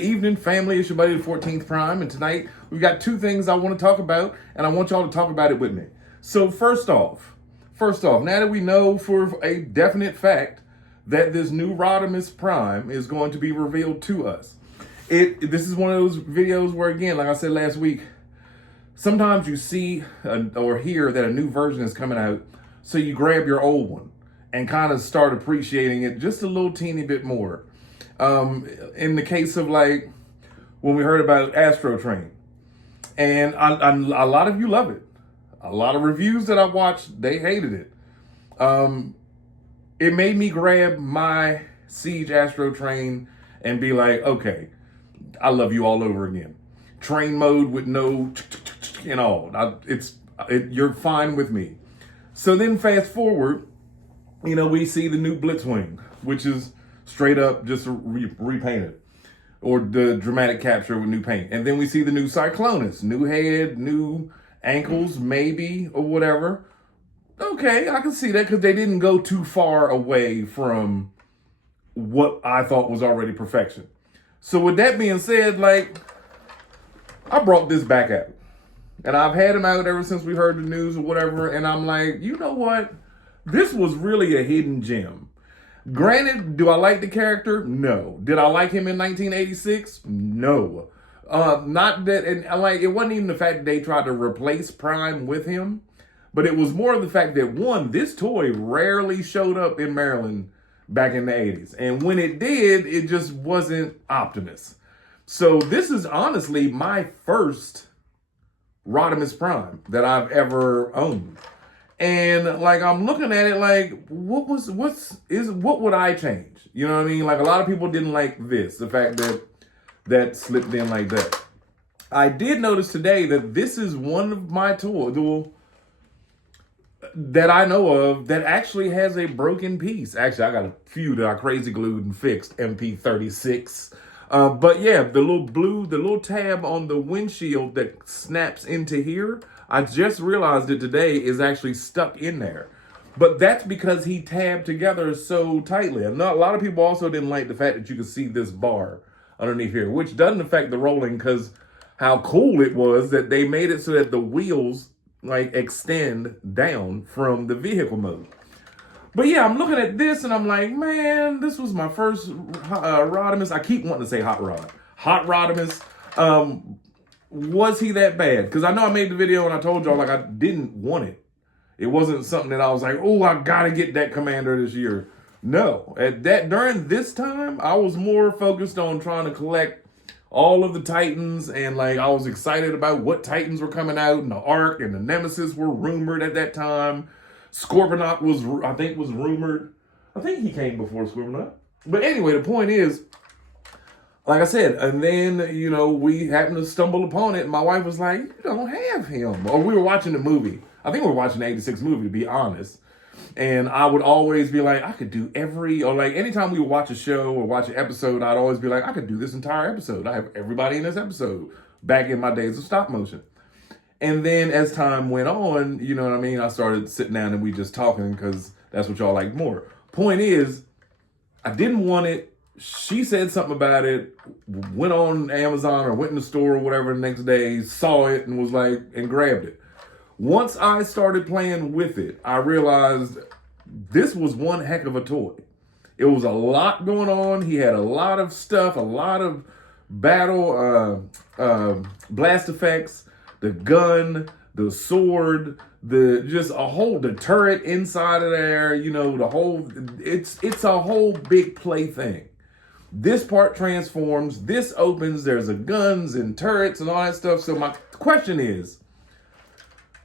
Good evening, family. It's your buddy, the 14th Prime, and tonight we've got two things I want to talk about, and I want y'all to talk about it with me. So first off, now that we know for a definite fact that this new Rodimus Prime is going to be revealed to us, this is one of those videos where, again, like I said last week, sometimes you see or hear that a new version is coming out, so you grab your old one and kind of start appreciating it just a little teeny bit more. In the case of like when we heard about Astro Train, and a lot of you love it. A lot of reviews that I watched, they hated it. It made me grab my Siege Astro Train and be like, okay, I love you all over again. Train mode with no and all. You're fine with me. So then fast forward, we see the new Blitzwing, which is straight up just repainted, or the dramatic capture with new paint. And then we see the new Cyclonus, new head, new ankles, maybe, or whatever. Okay, I can see that because they didn't go too far away from what I thought was already perfection. So with that being said, I brought this back out. And I've had him out ever since we heard the news or whatever. And I'm like, you know what? This was really a hidden gem. Granted, do I like the character? No. Did I like him in 1986? No. Not that, and it wasn't even the fact that they tried to replace Prime with him, but it was more of the fact that, one, this toy rarely showed up in Maryland back in the 80s. And when it did, it just wasn't Optimus. So this is honestly my first Rodimus Prime that I've ever owned. And I'm looking at it what would I change? You know what I mean? A lot of people didn't like this, the fact that slipped in like that. I did notice today that this is one of my toys that I know of that actually has a broken piece. Actually, I got a few that I crazy glued and fixed, MP36. But yeah, the little tab on the windshield that snaps into here, I just realized it today, is actually stuck in there. But that's because he tabbed together so tightly. And a lot of people also didn't like the fact that you could see this bar underneath here, which doesn't affect the rolling because how cool it was that they made it so that the wheels extend down from the vehicle mode. But yeah, I'm looking at this and I'm like, man, this was my first Rodimus. I keep wanting to say Hot Rod. Hot Rodimus. Was he that bad? Because I know I made the video and I told y'all I didn't want it. It wasn't something that I was like, oh, I gotta get that commander this year. No, during this time, I was more focused on trying to collect all of the Titans, and I was excited about what Titans were coming out, and the Ark and the Nemesis were rumored at that time. Scorponok was rumored. I think he came before Scorponok. But anyway, the point is, like I said, and then, we happened to stumble upon it, and my wife was like, you don't have him. Or we were watching the movie. I think we were watching the 86 movie, to be honest. And I would always be like, I could do anytime we would watch a show or watch an episode, I'd always be like, I could do this entire episode. I have everybody in this episode back in my days of stop motion. And then as time went on, you know what I mean, I started sitting down and we just talking because that's what y'all like more. Point is, I didn't want it. She said something about it, went on Amazon or went in the store or whatever the next day, saw it and was and grabbed it. Once I started playing with it, I realized this was one heck of a toy. It was a lot going on. He had a lot of stuff, a lot of battle, blast effects, the gun, the sword, the turret inside of there, it's a whole big play thing. This part transforms, this opens, there's guns and turrets and all that stuff. So my question is,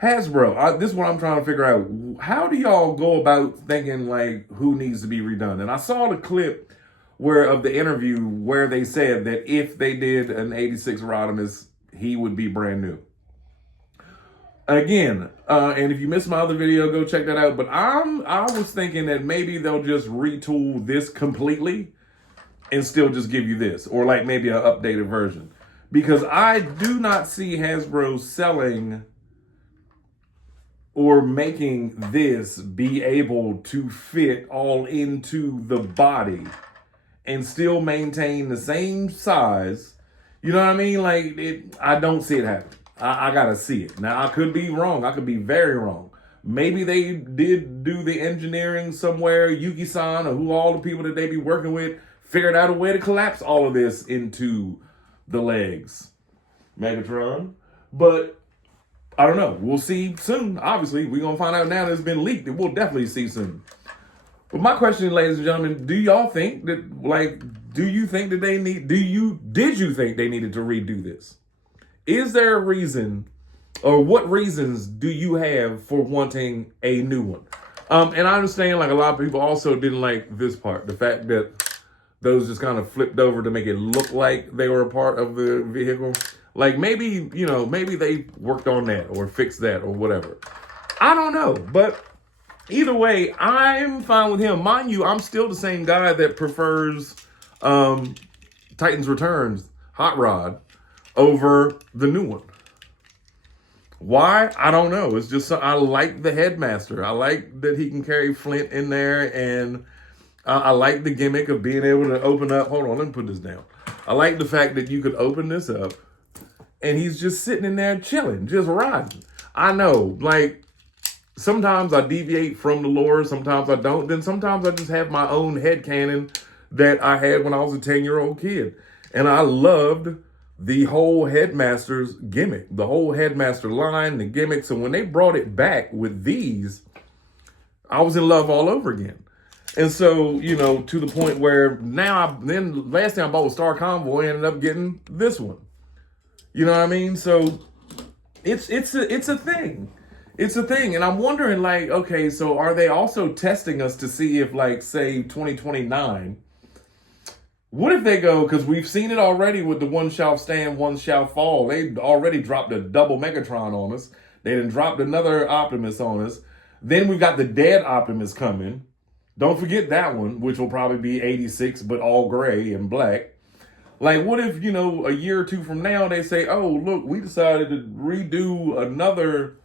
Hasbro, this is what I'm trying to figure out. How do y'all go about thinking who needs to be redone? And I saw the clip of the interview where they said that if they did an 86 Rodimus, he would be brand new. Again, and if you missed my other video, go check that out. But I was thinking that maybe they'll just retool this completely and still just give you this, or maybe an updated version, because I do not see Hasbro selling or making this be able to fit all into the body and still maintain the same size. You know what I mean? Like, I don't see it happen. I gotta see it. Now, I could be wrong. I could be very wrong. Maybe they did do the engineering somewhere, Yuki-san or who all the people that they be working with figured out a way to collapse all of this into the legs. Megatron. But I don't know. We'll see soon. Obviously, we're going to find out now that it's been leaked. And we'll definitely see soon. But my question, ladies and gentlemen, do y'all think that, like, did you think they needed to redo this? Is there a reason, or what reasons do you have for wanting a new one? And I understand, like, a lot of people also didn't like this part, the fact that those just kind of flipped over to make it look like they were a part of the vehicle. Like, maybe, maybe they worked on that or fixed that or whatever. I don't know, but either way, I'm fine with him. Mind you, I'm still the same guy that prefers Titans Returns Hot Rod over the new one. Why? I don't know. It's just I like the Headmaster. I like that he can carry Flint in there, and I like the gimmick of being able to open up. Hold on, let me put this down. I like the fact that you could open this up, and he's just sitting in there chilling, just riding. I know, like, sometimes I deviate from the lore, sometimes I don't. Then sometimes I just have my own headcanon that I had when I was a 10-year-old kid. And I loved the whole Headmaster's gimmick, the whole Headmaster line, the gimmick. So when they brought it back with these, I was in love all over again. And so, to the point where now, then last time I bought Star Convoy, I ended up getting this one. You know what I mean? So it's a thing. It's a thing. And I'm wondering, like, okay, so are they also testing us to see if, like, say 2029, what if they go, because we've seen it already with the one shall stand, one shall fall. They already dropped a double Megatron on us. They done dropped another Optimus on us. Then we've got the dead Optimus coming. Don't forget that one, which will probably be 86, but all gray and black. Like, what if, a year or two from now, they say, oh, look, we decided to redo another.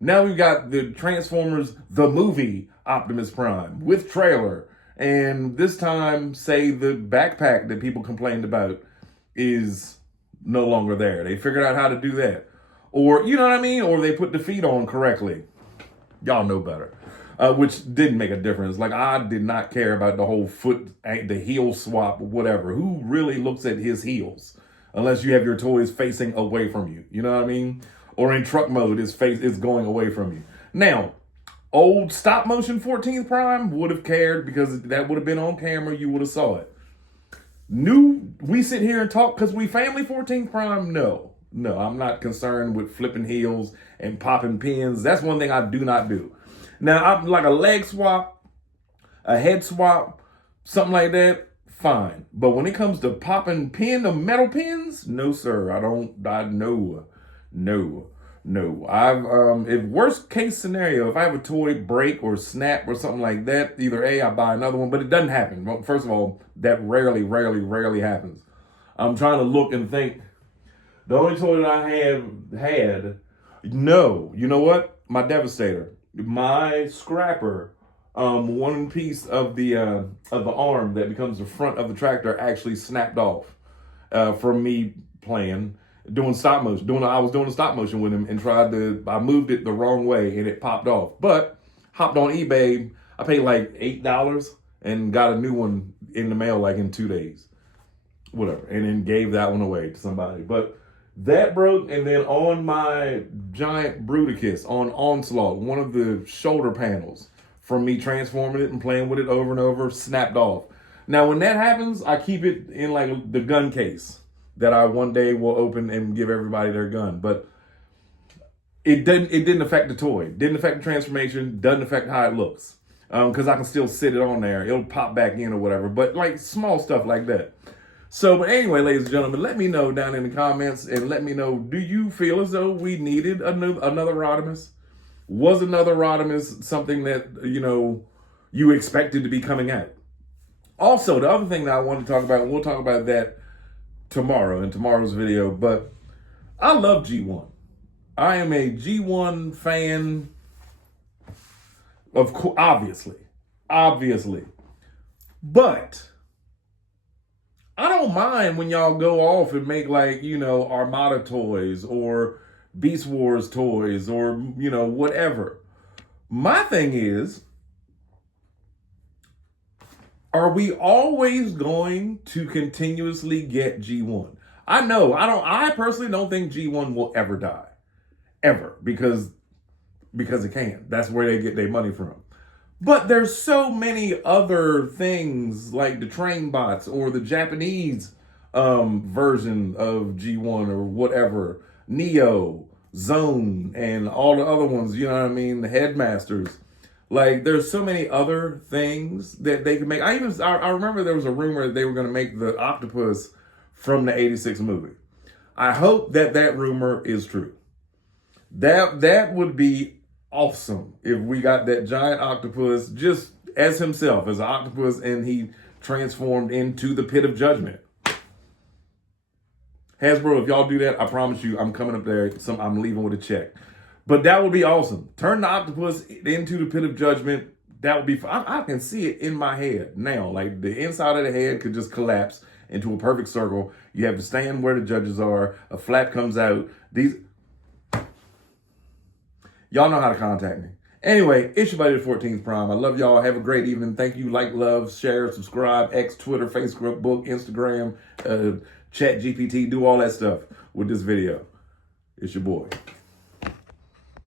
Now we've got the Transformers, the movie Optimus Prime with trailer. And this time, say the backpack that people complained about is no longer there. They figured out how to do that. Or, you know what I mean? Or they put the feet on correctly. Y'all know better. Which didn't make a difference. Like, I did not care about the whole foot, the heel swap, whatever. Who really looks at his heels? Unless you have your toys facing away from you. You know what I mean? Or in truck mode, his face is going away from you. Now, old stop motion 14th Prime would have cared because that would have been on camera. You would have saw it. New, we sit here and talk because we family 14th Prime. No, I'm not concerned with flipping heels and popping pins. That's one thing I do not do. Now, I'm like a leg swap, a head swap, something like that, fine. But when it comes to popping metal pins, no, sir. No. If worst case scenario, if I have a toy break or snap or something like that, either A, I buy another one, but it doesn't happen. Well, first of all, that rarely happens. I'm trying to look and think. The only toy that I no, you know what? My Devastator. My scrapper, one piece of the arm that becomes the front of the tractor actually snapped off from me doing stop motion. I was doing a stop motion with him and I moved it the wrong way and it popped off. But hopped on eBay, I paid like $8 and got a new one in the mail like in 2 days. Whatever. And then gave that one away to somebody. But that broke, and then on my giant Bruticus, on Onslaught, one of the shoulder panels from me transforming it and playing with it over and over, snapped off. Now, when that happens, I keep it in like the gun case that I one day will open and give everybody their gun. But it didn't affect the toy. Didn't affect the transformation. Doesn't affect how it looks. Because I can still sit it on there. It'll pop back in or whatever. But like small stuff like that. So, but anyway, ladies and gentlemen, let me know down in the comments and let me know, do you feel as though we needed another Rodimus? Was another Rodimus something that, you expected to be coming out? Also, the other thing that I want to talk about, and we'll talk about that tomorrow in tomorrow's video, but I love G1. I am a G1 fan, of course, obviously. But I don't mind when y'all go off and make like, Armada toys or Beast Wars toys or, whatever. My thing is, are we always going to continuously get G1? I personally don't think G1 will ever die. Ever. Because it can. That's where they get their money from. But there's so many other things like the train bots or the Japanese version of G1 or whatever, Neo, Zone, and all the other ones, you know what I mean? The Headmasters. Like, there's so many other things that they can make. I remember there was a rumor that they were going to make the octopus from the 86 movie. I hope that rumor is true. That would be awesome if we got that giant octopus just as himself, as an octopus, and he transformed into the Pit of Judgment. Hasbro, if y'all do that, I promise you I'm coming up there. I'm leaving with a check. But that would be awesome. Turn the octopus into the Pit of Judgment. That would be fun. I can see it in my head now. Like, the inside of the head could just collapse into a perfect circle. You have to stand where the judges are. A flap comes out. Y'all know how to contact me. Anyway, it's your buddy, the 14th Prime. I love y'all. Have a great evening. Thank you. Like, love, share, subscribe, X, Twitter, Facebook, Instagram, Chat GPT. Do all that stuff with this video. It's your boy.